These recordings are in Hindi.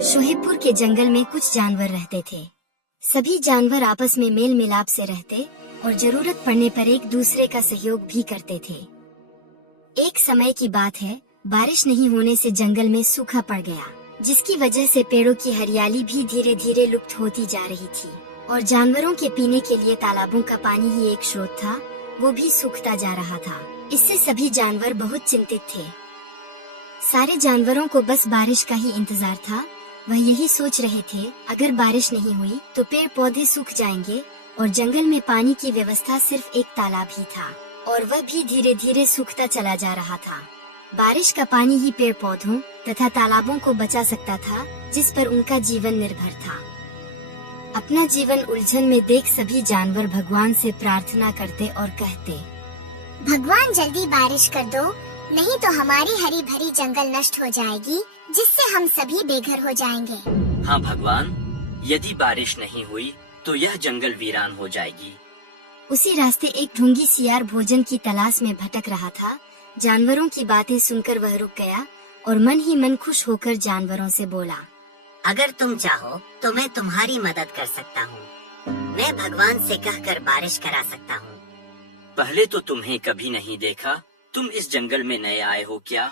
शोहेबपुर के जंगल में कुछ जानवर रहते थे। सभी जानवर आपस में मेल मिलाप से रहते और जरूरत पड़ने पर एक दूसरे का सहयोग भी करते थे। एक समय की बात है, बारिश नहीं होने से जंगल में सूखा पड़ गया, जिसकी वजह से पेड़ों की हरियाली भी धीरे धीरे लुप्त होती जा रही थी और जानवरों के पीने के लिए तालाबों का पानी ही एक स्रोत था, वो भी सूखता जा रहा था। इससे सभी जानवर बहुत चिंतित थे। सारे जानवरों को बस बारिश का ही इंतजार था। वह यही सोच रहे थे, अगर बारिश नहीं हुई तो पेड़ पौधे सूख जाएंगे और जंगल में पानी की व्यवस्था सिर्फ एक तालाब ही था और वह भी धीरे धीरे सूखता चला जा रहा था। बारिश का पानी ही पेड़ पौधों तथा तालाबों को बचा सकता था, जिस पर उनका जीवन निर्भर था। अपना जीवन उलझन में देख सभी जानवर भगवान से प्रार्थना करते और कहते, भगवान जल्दी बारिश कर दो, नहीं तो हमारी हरी भरी जंगल नष्ट हो जाएगी, जिससे हम सभी बेघर हो जाएंगे। हाँ भगवान, यदि बारिश नहीं हुई तो यह जंगल वीरान हो जाएगी। उसी रास्ते एक ढूंगी सियार भोजन की तलाश में भटक रहा था। जानवरों की बातें सुनकर वह रुक गया और मन ही मन खुश होकर जानवरों से बोला, अगर तुम चाहो तो मैं तुम्हारी मदद कर सकता हूँ। मैं भगवान से कहकर बारिश करा सकता हूँ। पहले तो तुम्हें कभी नहीं देखा, तुम इस जंगल में नए आए हो क्या?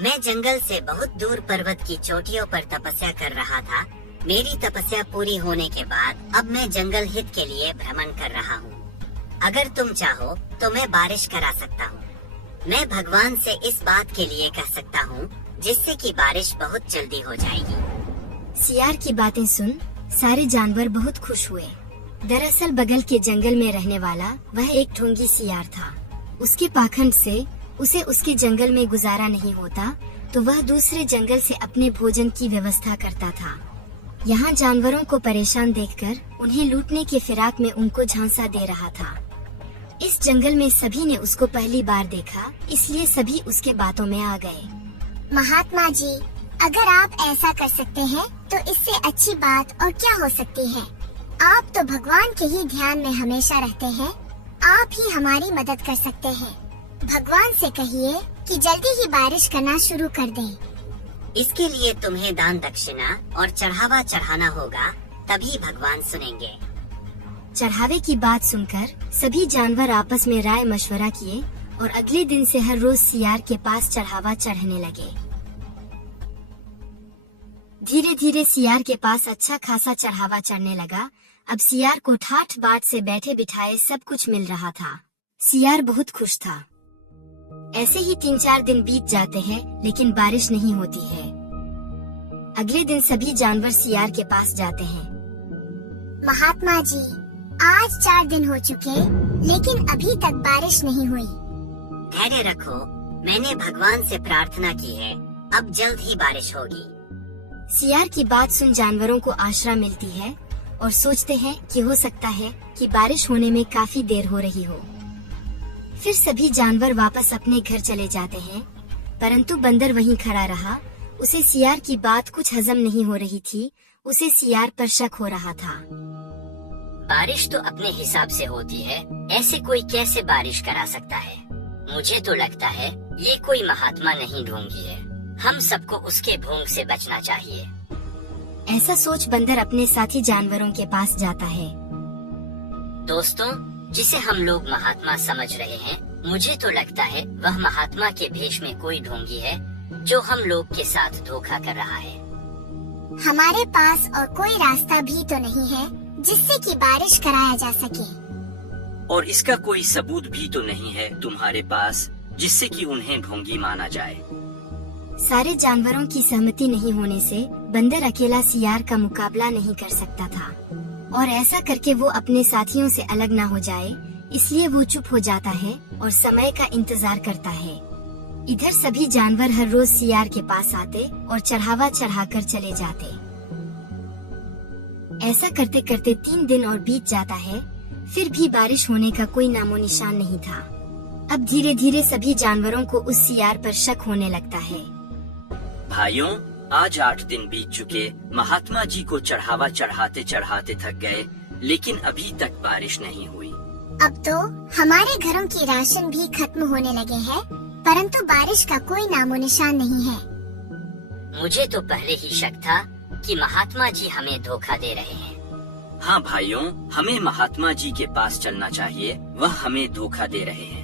मैं जंगल से बहुत दूर पर्वत की चोटियों पर तपस्या कर रहा था। मेरी तपस्या पूरी होने के बाद अब मैं जंगल हित के लिए भ्रमण कर रहा हूँ। अगर तुम चाहो तो मैं बारिश करा सकता हूँ। मैं भगवान से इस बात के लिए कह सकता हूँ, जिससे कि बारिश बहुत जल्दी हो जाएगी। सियार की बातें सुन सारे जानवर बहुत खुश हुए। दरअसल बगल के जंगल में रहने वाला वह एक ढोंगी सियार था। उसके पाखंड से उसे उसके जंगल में गुजारा नहीं होता, तो वह दूसरे जंगल से अपने भोजन की व्यवस्था करता था। यहाँ जानवरों को परेशान देखकर उन्हें लूटने के फिराक में उनको झांसा दे रहा था। इस जंगल में सभी ने उसको पहली बार देखा, इसलिए सभी उसके बातों में आ गए। महात्मा जी, अगर आप ऐसा कर सकते हैं तो इससे अच्छी बात और क्या हो सकती है। आप तो भगवान के ही ध्यान में हमेशा रहते हैं। आप ही हमारी मदद कर सकते हैं। भगवान से कहिए कि जल्दी ही बारिश करना शुरू कर दें। इसके लिए तुम्हें दान दक्षिणा और चढ़ावा चढ़ाना होगा, तभी भगवान सुनेंगे। चढ़ावे की बात सुनकर सभी जानवर आपस में राय मशवरा किए और अगले दिन से हर रोज सियार के पास चढ़ावा चढ़ने लगे। धीरे धीरे सियार के पास अच्छा खासा चढ़ावा चढ़ने लगा। अब सियार को ठाठ बाट से बैठे बिठाए सब कुछ मिल रहा था। सियार बहुत खुश था। ऐसे ही 3-4 दिन बीत जाते हैं, लेकिन बारिश नहीं होती है। अगले दिन सभी जानवर सियार के पास जाते हैं। महात्मा जी, आज 4 दिन हो चुके, लेकिन अभी तक बारिश नहीं हुई। धैर्य रखो, मैंने भगवान से प्रार्थना की है, अब जल्द ही बारिश होगी। सियार की बात सुन जानवरों को आशा मिलती है और सोचते हैं कि हो सकता है कि बारिश होने में काफी देर हो रही हो। फिर सभी जानवर वापस अपने घर चले जाते हैं, परंतु बंदर वहीं खड़ा रहा। उसे सियार की बात कुछ हजम नहीं हो रही थी। उसे सियार पर शक हो रहा था। बारिश तो अपने हिसाब से होती है, ऐसे कोई कैसे बारिश करा सकता है? मुझे तो लगता है ये कोई महात्मा नहीं ढोंगी है। हम सबको उसके भोंग से बचना चाहिए। ऐसा सोच बंदर अपने साथी जानवरों के पास जाता है। दोस्तों, जिसे हम लोग महात्मा समझ रहे हैं, मुझे तो लगता है वह महात्मा के भेष में कोई ढोंगी है, जो हम लोग के साथ धोखा कर रहा है। हमारे पास और कोई रास्ता भी तो नहीं है जिससे कि बारिश कराया जा सके। और इसका कोई सबूत भी तो नहीं है तुम्हारे पास, जिससे कि उन्हें ढोंगी माना जाए। सारे जानवरों की सहमति नहीं होने से बंदर अकेला सियार का मुकाबला नहीं कर सकता था और ऐसा करके वो अपने साथियों से अलग ना हो जाए, इसलिए वो चुप हो जाता है और समय का इंतजार करता है। इधर सभी जानवर हर रोज सियार के पास आते और चढ़ावा चढ़ाकर चले जाते। ऐसा करते करते 3 दिन और बीत जाता है, फिर भी बारिश होने का कोई नामो निशान नहीं था। अब धीरे धीरे सभी जानवरों को उस सियार पर शक होने लगता है। भाइयों, आज 8 दिन बीत चुके, महात्मा जी को चढ़ावा चढ़ाते चढ़ाते थक गए, लेकिन अभी तक बारिश नहीं हुई। अब तो हमारे घरों की राशन भी खत्म होने लगे हैं, परंतु बारिश का कोई नामो निशान नहीं है। मुझे तो पहले ही शक था कि महात्मा जी हमें धोखा दे रहे हैं। हाँ भाइयों, हमें महात्मा जी के पास चलना चाहिए, वह हमें धोखा दे रहे हैं।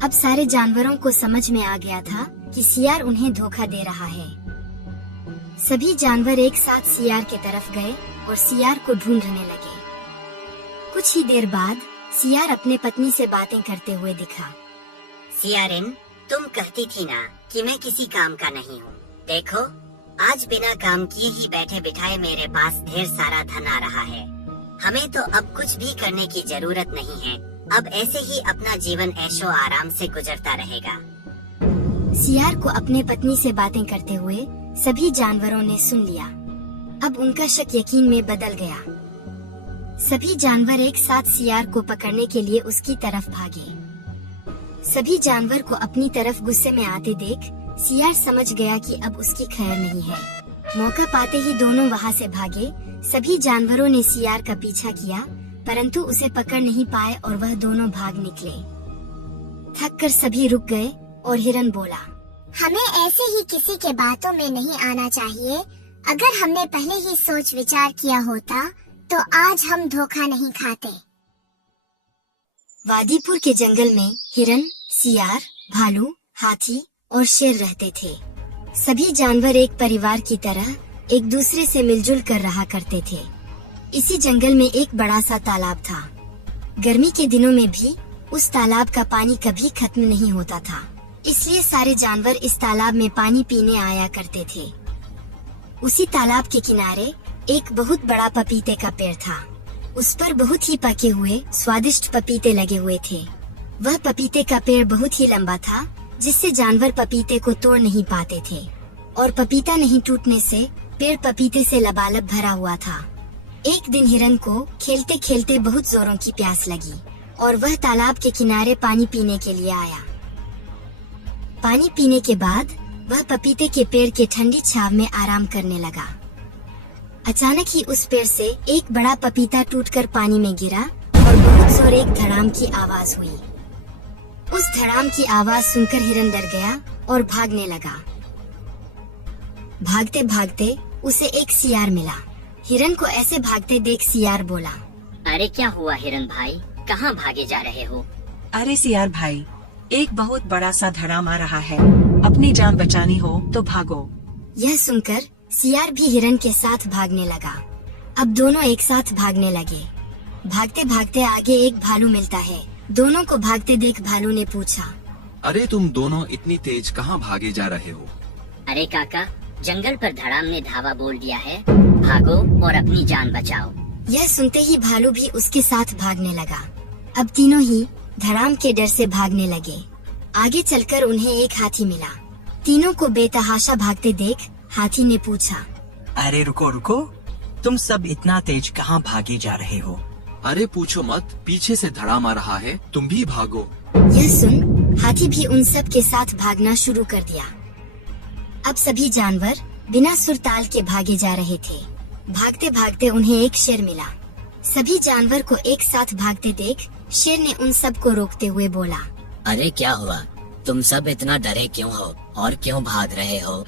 अब सारे जानवरों को समझ में आ गया था कि सियार उन्हें धोखा दे रहा है। सभी जानवर एक साथ सियार की तरफ गए और सियार को ढूंढने लगे। कुछ ही देर बाद सियार अपने पत्नी से बातें करते हुए दिखा। सियारिन, तुम कहती थी ना कि मैं किसी काम का नहीं हूँ। देखो, आज बिना काम किए ही बैठे बिठाए मेरे पास ढेर सारा धन आ रहा है। हमें तो अब कुछ भी करने की जरूरत नहीं है। अब ऐसे ही अपना जीवन ऐशो आराम से गुजरता रहेगा। सियार को अपने पत्नी से बातें करते हुए सभी जानवरों ने सुन लिया। अब उनका शक यकीन में बदल गया। सभी जानवर एक साथ सियार को पकड़ने के लिए उसकी तरफ भागे। सभी जानवर को अपनी तरफ गुस्से में आते देख सियार समझ गया कि अब उसकी खैर नहीं है। मौका पाते ही दोनों वहां से भागे। सभी जानवरों ने सियार का पीछा किया, परंतु उसे पकड़ नहीं पाए और वह दोनों भाग निकले। थक कर सभी रुक गए और हिरन बोला, हमें ऐसे ही किसी के बातों में नहीं आना चाहिए। अगर हमने पहले ही सोच विचार किया होता तो आज हम धोखा नहीं खाते। वादीपुर के जंगल में हिरन, सियार, भालू, हाथी और शेर रहते थे। सभी जानवर एक परिवार की तरह एक दूसरे से मिलजुल कर रहा करते थे। इसी जंगल में एक बड़ा सा तालाब था। गर्मी के दिनों में भी उस तालाब का पानी कभी खत्म नहीं होता था, इसलिए सारे जानवर इस तालाब में पानी पीने आया करते थे। उसी तालाब के किनारे एक बहुत बड़ा पपीते का पेड़ था। उस पर बहुत ही पके हुए स्वादिष्ट पपीते लगे हुए थे। वह पपीते का पेड़ बहुत ही लंबा था, जिससे जानवर पपीते को तोड़ नहीं पाते थे, और पपीता नहीं टूटने से पेड़ पपीते से लबालब भरा हुआ था। एक दिन हिरन को खेलते खेलते बहुत जोरों की प्यास लगी और वह तालाब के किनारे पानी पीने के लिए आया। पानी पीने के बाद वह पपीते के पेड़ के ठंडी छाव में आराम करने लगा। अचानक ही उस पेड़ से एक बड़ा पपीता टूटकर पानी में गिरा और बहुत जोर एक धड़ाम की आवाज हुई। उस धड़ाम की आवाज सुनकर हिरन डर गया और भागने लगा। भागते भागते उसे एक सियार मिला। हिरन को ऐसे भागते देख सियार बोला, अरे क्या हुआ हिरन भाई, कहाँ भागे जा रहे हो? अरे सियार भाई, एक बहुत बड़ा सा धड़ाम आ रहा है, अपनी जान बचानी हो तो भागो। यह सुनकर सियार भी हिरन के साथ भागने लगा। अब दोनों एक साथ भागने लगे। भागते भागते आगे एक भालू मिलता है। दोनों को भागते देख भालू ने पूछा, अरे तुम दोनों इतनी तेज कहाँ भागे जा रहे हो? अरे काका, जंगल पर धड़ाम ने धावा बोल दिया है, भागो और अपनी जान बचाओ। यह सुनते ही भालू भी उसके साथ भागने लगा। अब तीनों ही धड़ाम के डर से भागने लगे। आगे चलकर उन्हें एक हाथी मिला। तीनों को बेतहाशा भागते देख हाथी ने पूछा, अरे रुको रुको, तुम सब इतना तेज कहाँ भागे जा रहे हो? अरे पूछो मत, पीछे से धड़ाम आ रहा है, तुम भी भागो। यह सुन हाथी भी उन सब के साथ भागना शुरू कर दिया। अब सभी जानवर बिना सुर ताल के भागे जा रहे थे। भागते भागते उन्हें एक शेर मिला। सभी जानवर को एक साथ भागते देख शेर ने उन सब को रोकते हुए बोला, अरे क्या हुआ, तुम सब इतना डरे क्यों हो और क्यों भाग रहे हो?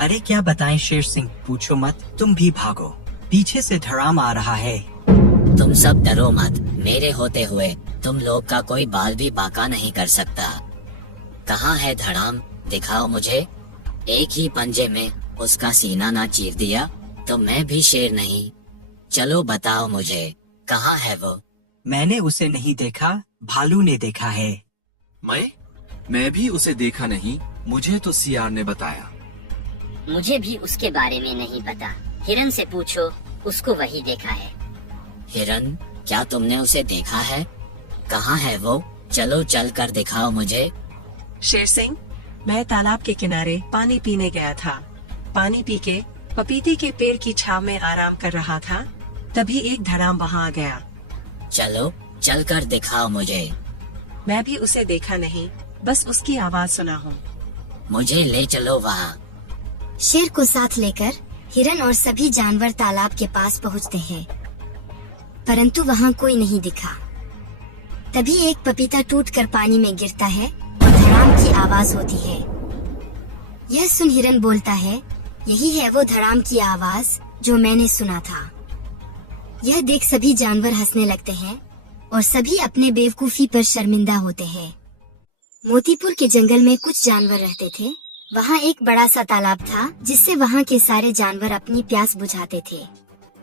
अरे क्या बताएं शेर सिंह, पूछो मत, तुम भी भागो, पीछे से धड़ाम आ रहा है। तुम सब डरो मत, मेरे होते हुए तुम लोग का कोई बाल भी बाका नहीं कर सकता। कहाँ है धड़ाम, दिखाओ मुझे। एक ही पंजे में उसका सीना ना चीर दिया तो मैं भी शेर नहीं। चलो बताओ मुझे, कहाँ है वो? मैंने उसे नहीं देखा, भालू ने देखा है। मैं भी उसे देखा नहीं, मुझे तो सियार ने बताया। मुझे भी उसके बारे में नहीं पता, हिरन से पूछो, उसको वही देखा है। हिरन, क्या तुमने उसे देखा है? कहाँ है वो? चलो चल कर दिखाओ मुझे। शेर सिंह, मैं तालाब के किनारे पानी पीने गया था। पानी पी के पपीते के पेड़ की छाव में आराम कर रहा था, तभी एक धड़ाम वहाँ आ गया। चलो चल कर दिखाओ मुझे। मैं भी उसे देखा नहीं, बस उसकी आवाज सुना हूँ। मुझे ले चलो वहाँ। शेर को साथ लेकर हिरन और सभी जानवर तालाब के पास पहुँचते हैं, परंतु वहाँ कोई नहीं दिखा। तभी एक पपीता टूटकर पानी में गिरता है और धड़ाम की आवाज होती है। यह सुन हिरन बोलता है, यही है वो धड़ाम की आवाज जो मैंने सुना था। यह देख सभी जानवर हंसने लगते हैं और सभी अपने बेवकूफी पर शर्मिंदा होते हैं। मोतीपुर के जंगल में कुछ जानवर रहते थे। वहाँ एक बड़ा सा तालाब था जिससे वहाँ के सारे जानवर अपनी प्यास बुझाते थे।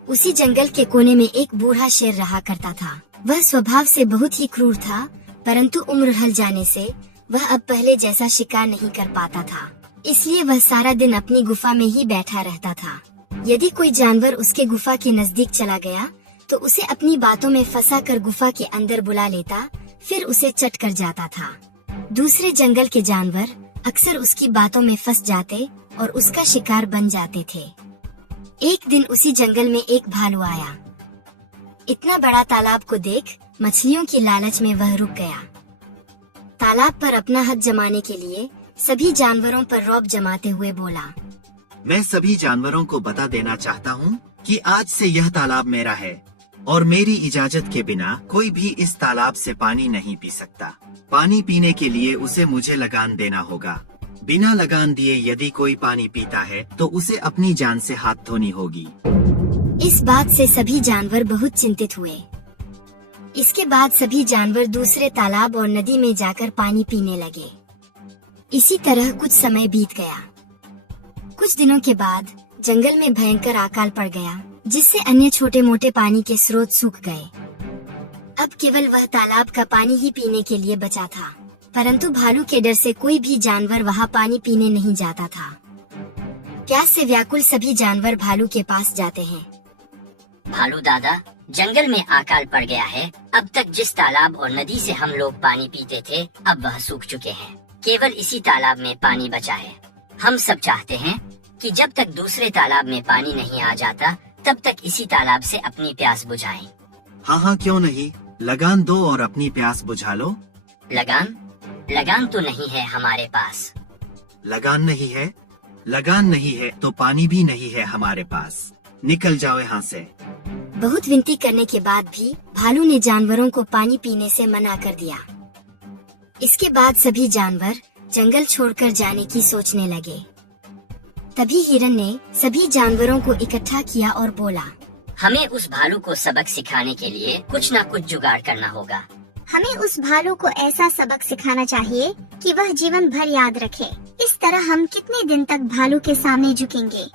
उसी जंगल के कोने में एक बूढ़ा शेर रहा करता था। वह स्वभाव से बहुत ही क्रूर था, परंतु उम्र ढल जाने से वह अब पहले जैसा शिकार नहीं कर पाता था। इसलिए वह सारा दिन अपनी गुफा में ही बैठा रहता था। यदि कोई जानवर उसके गुफा के नजदीक चला गया तो उसे अपनी बातों में फंसा कर गुफा के अंदर बुला लेता, फिर उसे चट कर जाता था। दूसरे जंगल के जानवर अक्सर उसकी बातों में फंस जाते और उसका शिकार बन जाते थे। एक दिन उसी जंगल में एक भालू आया। इतना बड़ा तालाब को देख मछलियों की लालच में वह रुक गया। तालाब पर अपना हक जमाने के लिए सभी जानवरों पर रौब जमाते हुए बोला, मैं सभी जानवरों को बता देना चाहता हूँ कि आज से यह तालाब मेरा है और मेरी इजाजत के बिना कोई भी इस तालाब से पानी नहीं पी सकता। पानी पीने के लिए उसे मुझे लगान देना होगा। बिना लगान दिए यदि कोई पानी पीता है तो उसे अपनी जान से हाथ धोनी होगी। इस बात से सभी जानवर बहुत चिंतित हुए। इसके बाद सभी जानवर दूसरे तालाब और नदी में जाकर पानी पीने लगे। इसी तरह कुछ समय बीत गया। कुछ दिनों के बाद जंगल में भयंकर अकाल पड़ गया, जिससे अन्य छोटे मोटे पानी के स्रोत सूख गए। अब केवल वह तालाब का पानी ही पीने के लिए बचा था, परंतु भालू के डर से कोई भी जानवर वहाँ पानी पीने नहीं जाता था। प्यास से व्याकुल सभी जानवर भालू के पास जाते हैं। भालू दादा, जंगल में अकाल पड़ गया है। अब तक जिस तालाब और नदी से हम लोग पानी पीते थे, अब वह सूख चुके हैं। केवल इसी तालाब में पानी बचा है। हम सब चाहते हैं कि जब तक दूसरे तालाब में पानी नहीं आ जाता, तब तक इसी तालाब से अपनी प्यास बुझाएं। हाँ हाँ, क्यों नहीं, लगान दो और अपनी प्यास बुझा लो। लगान तो नहीं है हमारे पास। लगान नहीं है? लगान नहीं है तो पानी भी नहीं है हमारे पास। निकल जाओ यहाँ से। बहुत विनती करने के बाद भी भालू ने जानवरों को पानी पीने से मना कर दिया। इसके बाद सभी जानवर जंगल छोड़कर जाने की सोचने लगे। तभी हिरन ने सभी जानवरों को इकट्ठा किया और बोला, हमें उस भालू को सबक सिखाने के लिए कुछ न कुछ जुगाड़ करना होगा। हमें उस भालू को ऐसा सबक सिखाना चाहिए कि वह जीवन भर याद रखे। इस तरह हम कितने दिन तक भालू के सामने झुकेंगे?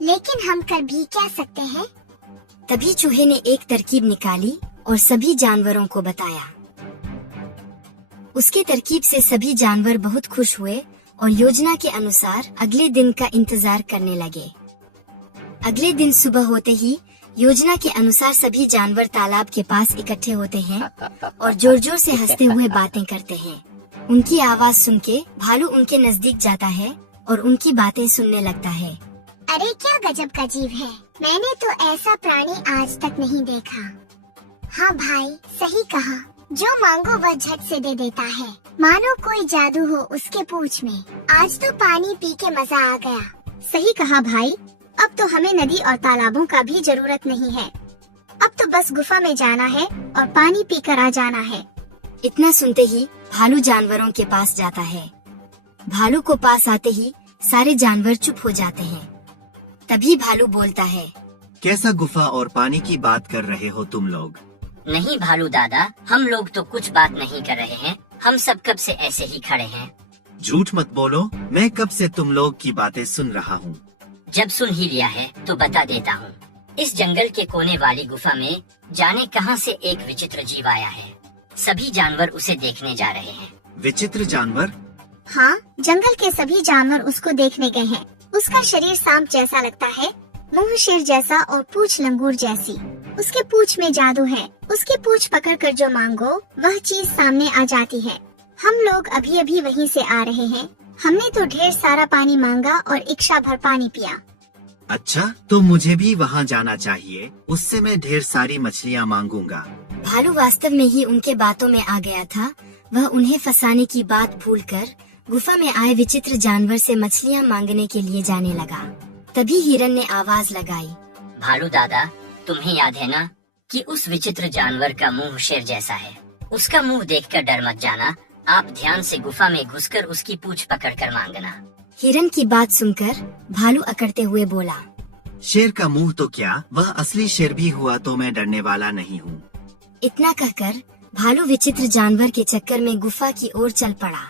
लेकिन हम कर भी क्या सकते हैं? तभी चूहे ने एक तरकीब निकाली और सभी जानवरों को बताया। उसके तरकीब से सभी जानवर बहुत खुश हुए और योजना के अनुसार अगले दिन का इंतजार करने लगे। अगले दिन सुबह होते ही योजना के अनुसार सभी जानवर तालाब के पास इकट्ठे होते हैं और जोर जोर से हंसते हुए बातें करते हैं। उनकी आवाज सुन के भालू उनके नजदीक जाता है और उनकी बातें सुनने लगता है। अरे क्या गजब का जीव है, मैंने तो ऐसा प्राणी आज तक नहीं देखा। हाँ भाई, सही कहा, जो मांगो वह झट से दे देता है, मानो कोई जादू हो उसके पूंछ में। आज तो पानी पी के मजा आ गया। सही कहा भाई, अब तो हमें नदी और तालाबों का भी जरूरत नहीं है। अब तो बस गुफा में जाना है और पानी पीकर आ जाना है। इतना सुनते ही भालू जानवरों के पास जाता है। भालू को पास आते ही सारे जानवर चुप हो जाते हैं। तभी भालू बोलता है, कैसा गुफा और पानी की बात कर रहे हो तुम लोग? नहीं भालू दादा, हम लोग तो कुछ बात नहीं कर रहे हैं। हम सब कब से ऐसे ही खड़े हैं। झूठ मत बोलो, मैं कब से तुम लोग की बातें सुन रहा हूँ। जब सुन ही लिया है तो बता देता हूँ। इस जंगल के कोने वाली गुफा में जाने कहां से एक विचित्र जीव आया है। सभी जानवर उसे देखने जा रहे हैं। विचित्र जानवर? हाँ, जंगल के सभी जानवर उसको देखने गए हैं। उसका शरीर सांप जैसा लगता है, मुंह शेर जैसा और पूंछ लंगूर जैसी। उसके पूंछ में जादू है। उसकी पूंछ पकड़कर जो मांगो वह चीज सामने आ जाती है। हम लोग अभी अभी वहीं से आ रहे हैं। हमने तो ढेर सारा पानी मांगा और इच्छा भर पानी पिया। अच्छा, तो मुझे भी वहाँ जाना चाहिए, उससे मैं ढेर सारी मछलियाँ मांगूंगा। भालू वास्तव में ही उनके बातों में आ गया था। वह उन्हें फंसाने की बात भूलकर गुफा में आए विचित्र जानवर से मछलियाँ मांगने के लिए जाने लगा। तभी हिरन ने आवाज लगाई, भालू दादा, तुम्हें याद है ना कि उस विचित्र जानवर का मुंह शेर जैसा है। उसका मुंह देखकर डर मत जाना। आप ध्यान से गुफा में घुसकर उसकी पूंछ पकड़कर मांगना। हिरन की बात सुनकर भालू अकड़ते हुए बोला, शेर का मुंह तो क्या, वह असली शेर भी हुआ तो मैं डरने वाला नहीं हूँ। इतना कहकर भालू विचित्र जानवर के चक्कर में गुफा की ओर चल पड़ा।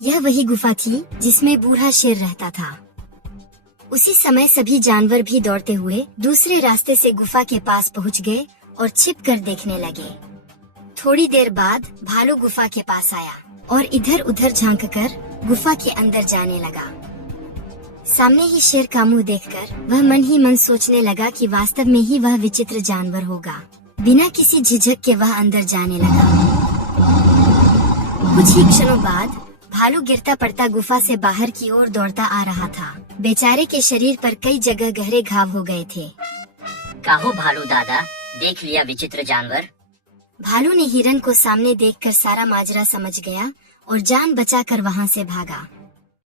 यह वही गुफा थी जिसमें बूढ़ा शेर रहता था। उसी समय सभी जानवर भी दौड़ते हुए दूसरे रास्ते से गुफा के पास पहुंच गए और छिप कर देखने लगे। थोड़ी देर बाद भालू गुफा के पास आया और इधर उधर झांककर गुफा के अंदर जाने लगा। सामने ही शेर का मुंह देखकर वह मन ही मन सोचने लगा कि वास्तव में ही वह विचित्र जानवर होगा। बिना किसी झिझक के वह अंदर जाने लगा। कुछ ही क्षणों बाद भालू गिरता पड़ता गुफा से बाहर की ओर दौड़ता आ रहा था। बेचारे के शरीर पर कई जगह गहरे घाव हो गए थे। काहो भालू दादा, देख लिया विचित्र जानवर। भालू ने हिरन को सामने देखकर सारा माजरा समझ गया और जान बचाकर वहां से भागा।